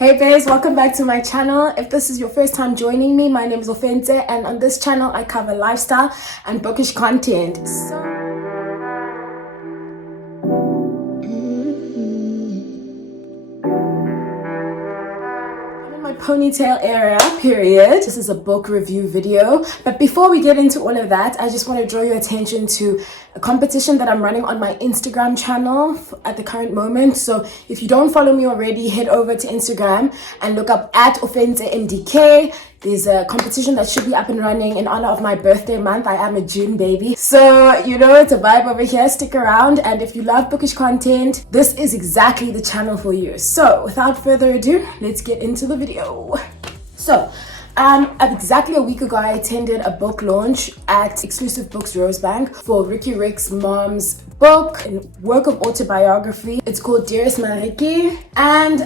Hey guys, welcome back to my channel. If this is your first time joining me, my name is Ofense, and on this channel I cover lifestyle and bookish content. Ponytail area period. This is a book review video, but before we get into all of that, I just want to draw your attention to a competition that I'm running on my Instagram channel at the current moment. So if you don't follow me already, head over to Instagram and look up at OfenseMDK. There's a competition that should be up and running in honor of my birthday month. I am a June baby, so you know it's a vibe over here. Stick around, and if you love bookish content, this is exactly the channel for you. So without further ado, let's get into the video. So exactly a week ago, I attended a book launch at Exclusive Books Rosebank for Rick's mom's book and work of autobiography. It's called Dearest Mariky, and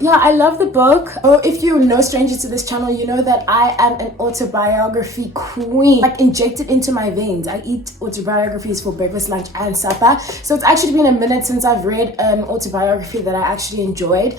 yeah, I love the book. Oh, if you're no stranger to this channel, you know that I am an autobiography queen, like injected into my veins. I eat autobiographies for breakfast, lunch, and supper. So it's actually been a minute since I've read an autobiography that I actually enjoyed.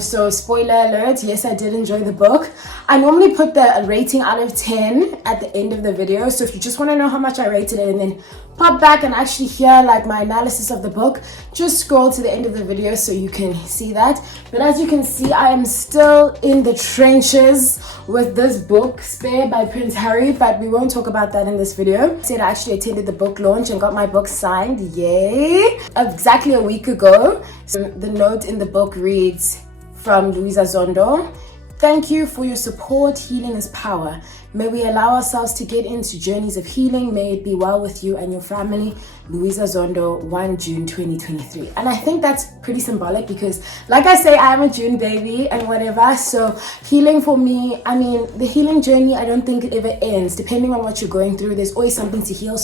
So spoiler alert, yes, I did enjoy the book. I normally put the rating out of 10 at the end of the video, so if you just want to know how much I rated it and then pop back and actually hear like my analysis of the book, just scroll to the end of the video so you can see that. But as you can see, I am still in the trenches with this book, Spare by Prince Harry, but we won't talk about that in this video. I said I actually attended the book launch and got my book signed, yay, exactly a week ago. So the note in the book reads, from Louisa Zondo: thank you for your support. Healing is power. May we allow ourselves to get into journeys of healing. May it be well with you and your family. Louisa Zondo, 1 June 2023. And I think that's pretty symbolic because, like I say, I am a June baby and whatever. So healing for me, I mean, the healing journey, I don't think it ever ends. Depending on what you're going through, there's always something to heal.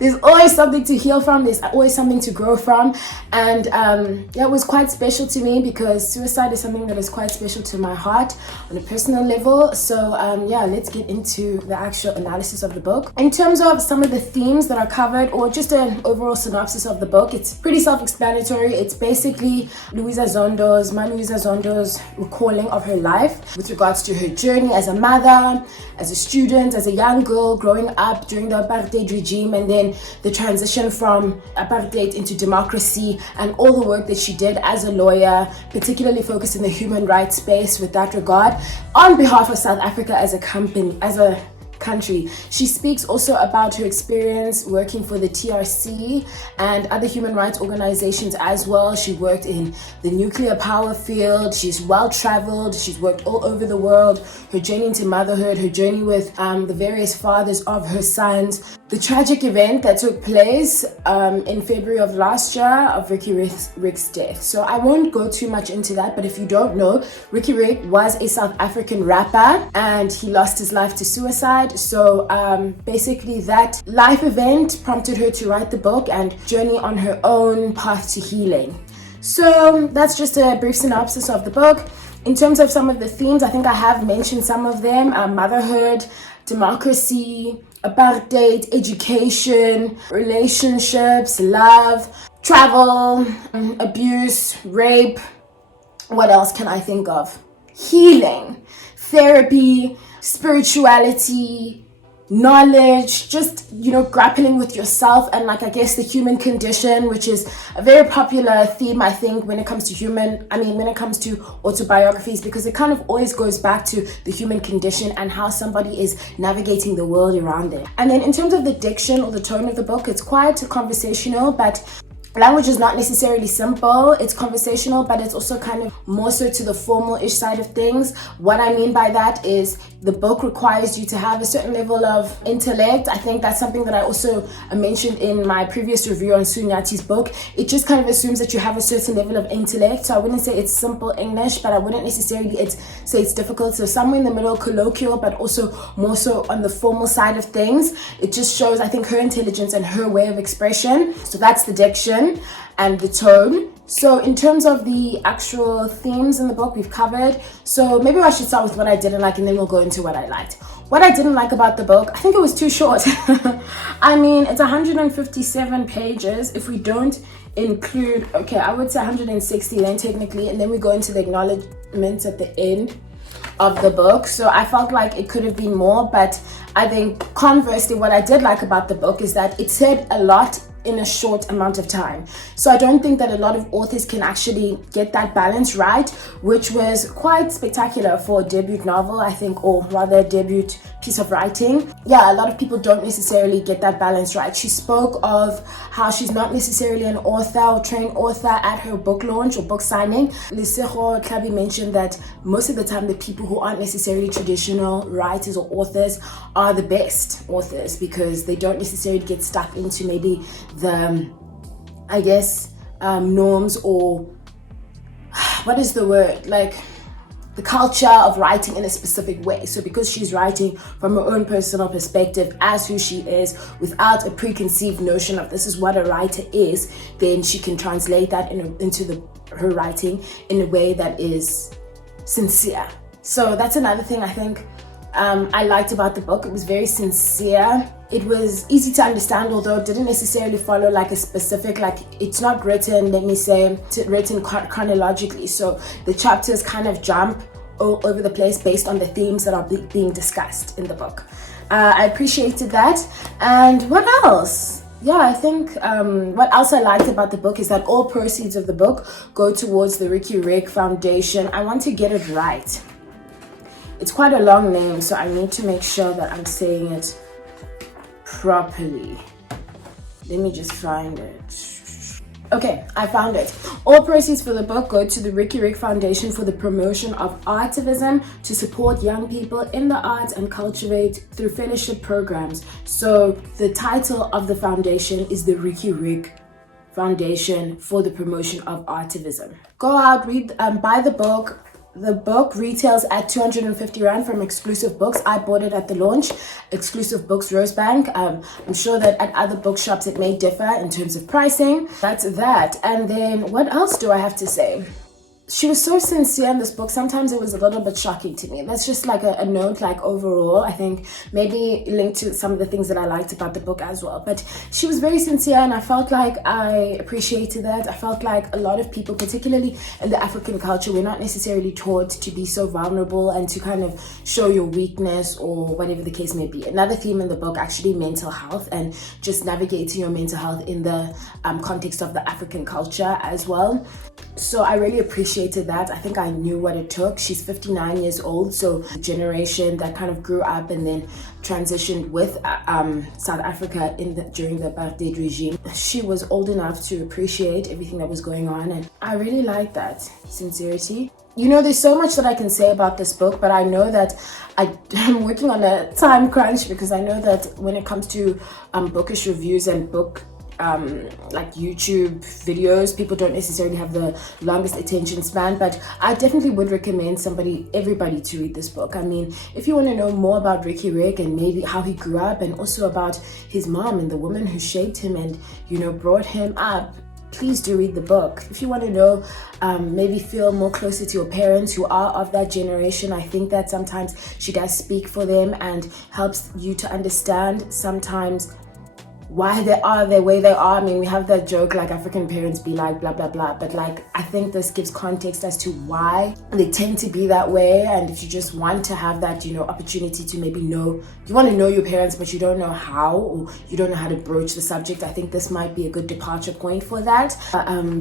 There's always something to heal from. There's always something to grow from. And that was quite special to me because suicide is something that is quite special to my heart on a personal level. So yeah, let's get into the actual analysis of the book. In terms of some of the themes that are covered, or just an overall synopsis of the book, it's pretty self-explanatory. It's basically my Louisa Zondo's recalling of her life with regards to her journey as a mother, as a student, as a young girl growing up during the apartheid regime, and then the transition from apartheid into democracy, and all the work that she did as a lawyer, particularly focused in the human rights space with that regard, on behalf of South Africa as a country. She speaks also about her experience working for the TRC and other human rights organizations as well. She worked in the nuclear power field. She's well traveled. She's worked all over the world. Her journey into motherhood, her journey with the various fathers of her sons, the tragic event that took place in February of last year of Rick's death. So I won't go too much into that, but if you don't know, Rick was a South African rapper and he lost his life to suicide. So basically that life event prompted her to write the book and journey on her own path to healing. So that's just a brief synopsis of the book. In terms of some of the themes, I think I have mentioned some of them: motherhood, democracy, apartheid, education, relationships, love, travel, abuse, rape. What else can I think of? Healing, therapy, spirituality, knowledge, just, you know, grappling with yourself and, like, I guess the human condition, which is a very popular theme, I think, when it comes to autobiographies, because it kind of always goes back to the human condition and how somebody is navigating the world around them. And then in terms of the diction or the tone of the book, it's quite conversational, but language is not necessarily simple. It's conversational, but it's also kind of more so to the formal-ish side of things. What I mean by that is the book requires you to have a certain level of intellect. I think that's something that I also mentioned in my previous review on Sunyati's book. It just kind of assumes that you have a certain level of intellect. So I wouldn't say it's simple English, but I wouldn't necessarily say it's difficult. So somewhere in the middle, colloquial, but also more so on the formal side of things. It just shows, I think, her intelligence and her way of expression. So that's the diction and the tone. So in terms of the actual themes in the book, we've covered. So maybe I should start with what I didn't like, and then we'll go into what I liked. What I didn't like about the book, I think it was too short. I mean, it's 157 pages. If we don't include, okay, I would say 160 then technically, and then we go into the acknowledgements at the end of the book. So I felt like it could have been more, but I think conversely, what I did like about the book is that it said a lot in a short amount of time. So I don't think that a lot of authors can actually get that balance right, which was quite spectacular for a debut novel, I think, or rather a debut piece of writing. Yeah, a lot of people don't necessarily get that balance right. She spoke of how she's not necessarily an author or trained author at her book launch or book signing. Lesego Klabi mentioned that most of the time the people who aren't necessarily traditional writers or authors are the best authors, because they don't necessarily get stuck into maybe the, I guess, norms, or what is the word, like the culture of writing in a specific way. So because she's writing from her own personal perspective as who she is, without a preconceived notion of this is what a writer is, then she can translate that into her writing in a way that is sincere. So that's another thing I think I liked about the book. It was very sincere. It was easy to understand, although it didn't necessarily follow like a specific, like it's not written, let me say, written chronologically. So the chapters kind of jump all over the place based on the themes that are being discussed in the book. I appreciated that. And what else? Yeah, I think what else I liked about the book is that all proceeds of the book go towards the Riky Foundation. I want to get it right. It's quite a long name, so I need to make sure that I'm saying it properly. Let me just find it. Okay, I found it. All proceeds for the book go to the Riky Foundation for the promotion of artivism, to support young people in the arts and cultivate through fellowship programs. So the title of the foundation is the Riky Foundation for the promotion of artivism. Go out, read, buy the book. The book retails at 250 Rand from Exclusive Books. I bought it at the launch, Exclusive Books Rosebank. I'm sure that at other bookshops it may differ in terms of pricing. That's that. And then what else do I have to say? She was so sincere in this book. Sometimes it was a little bit shocking to me. That's just like a note, like overall, I think maybe linked to some of the things that I liked about the book as well. But she was very sincere, and I felt like I appreciated that. I felt like a lot of people, particularly in the African culture, we're not necessarily taught to be so vulnerable and to kind of show your weakness or whatever the case may be. Another theme in the book, actually, mental health, and just navigating your mental health in the context of the African culture as well. So I really appreciated that. I think I knew what it took. She's 59 years old, so the generation that kind of grew up and then transitioned with South Africa during the apartheid regime. She was old enough to appreciate everything that was going on, and I really like that sincerity. You know, there's so much that I can say about this book, but I know that I'm working on a time crunch, because I know that when it comes to bookish reviews and book like YouTube videos, people don't necessarily have the longest attention span, but I definitely would recommend everybody to read this book. I mean, if you want to know more about Riky and maybe how he grew up, and also about his mom and the woman who shaped him and, you know, brought him up, please do read the book. If you want to know, maybe feel more closer to your parents who are of that generation, I think that sometimes she does speak for them and helps you to understand sometimes why they are the way they are. I mean, we have that joke like African parents be like blah blah blah, but like I think this gives context as to why they tend to be that way. And if you just want to have that, you know, opportunity to maybe know, you want to know your parents but you don't know how, or you don't know how to broach the subject, I think this might be a good departure point for that.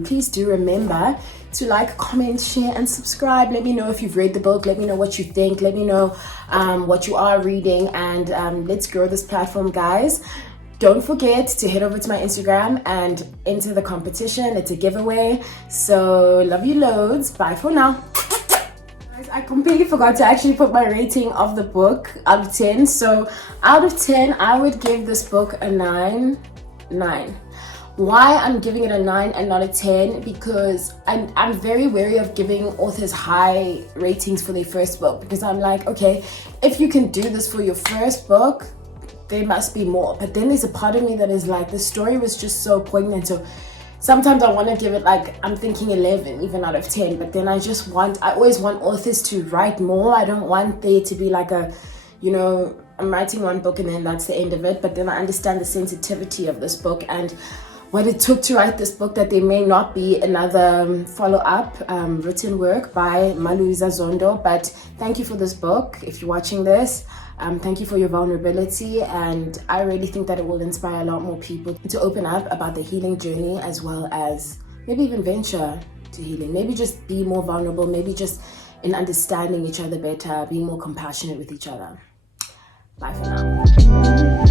Please do remember to like, comment, share and subscribe. Let me know if you've read the book. Let me know what you think. Let me know what you are reading, and let's grow this platform, guys. Don't forget to head over to my Instagram and enter the competition. It's a giveaway. So love you loads. Bye for now. Guys, I completely forgot to actually put my rating of the book out of 10. So out of 10, I would give this book a 9. Why I'm giving it a 9 and not a 10? Because I'm very wary of giving authors high ratings for their first book, because I'm like, okay, if you can do this for your first book, there must be more. But then there's a part of me that is like, the story was just so poignant. So sometimes I want to give it like, I'm thinking 11 even out of 10, but then I always want authors to write more. I don't want there to be like a, you know, I'm writing one book and then that's the end of it. But then I understand the sensitivity of this book and what it took to write this book, that there may not be another follow-up written work by Louisa Zondo. But thank you for this book. If you're watching this, thank you for your vulnerability, and I really think that it will inspire a lot more people to open up about the healing journey, as well as maybe even venture to healing. Maybe just be more vulnerable, maybe just in understanding each other better, being more compassionate with each other. Bye for now.